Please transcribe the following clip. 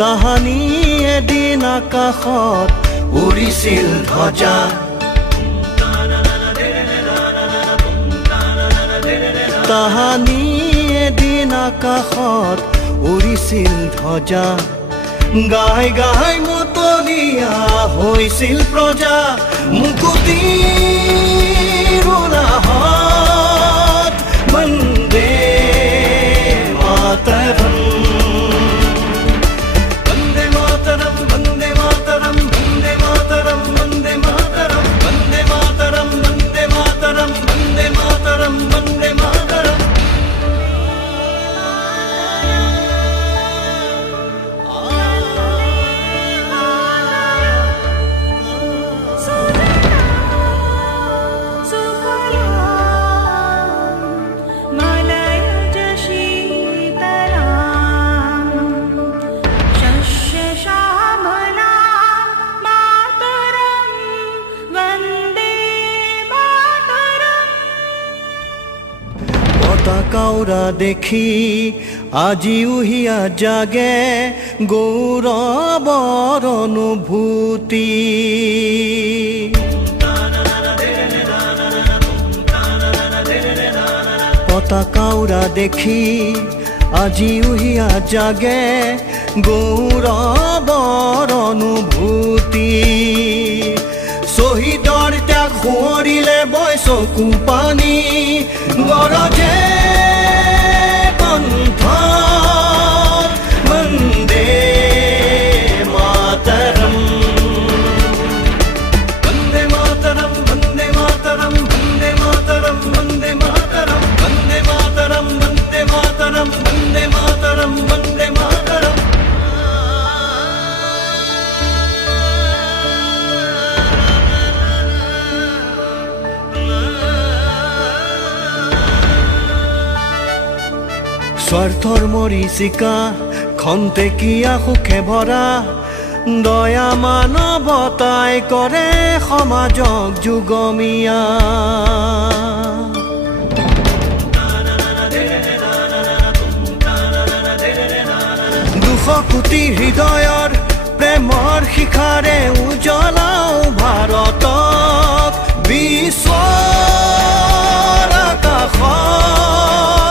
তাহানি এদিন আকাশত উৰিছিল ধ্বজা তাহানি এদিন আকাশত উৰিছিল ধ্বজা গাই গাই মতলীয়া হৈছিল প্ৰজা মুকুতিৰ উলাহত বন্দে মাতৰম বন্দে মাতৰম বন্দে মাতৰম বন্দে মাতৰম বন্দে মাতৰম বন্দে মাতৰম বন্দে মাতৰম বন্দে মাতৰম বন্দে মাতৰম পতাকাউৰা দেখি আজিও হিয়া জাগে গৌৰৱৰ অনুভূতি পতাকাউৰা দেখি আজিও হিয়া জাগে গৌৰৱৰ অনুভূতি শহীদৰ ত্যাগ সোঁৱৰিলে বয় চকু পানী গৰজে কণ্ঠ বন্দে মাতৰম বন্দে মাতৰম বন্দে মাতৰম বন্দে মাতৰম বন্দে মাতৰম বন্দে মাতৰম বন্দে মাতৰম বন্দে মাতৰম বন্দে মাতৰম স্বাৰ্থৰ মৰিচিকা খন্তেকীয়া সুখে ভৰা দয়া মানৱতাই কৰে সমাজক যুগমীয়া দুশ কোটি হৃদয়ৰ প্ৰেমৰ শিখাৰে উজ্বলাও ভাৰতক বিশ্বৰ আকাশত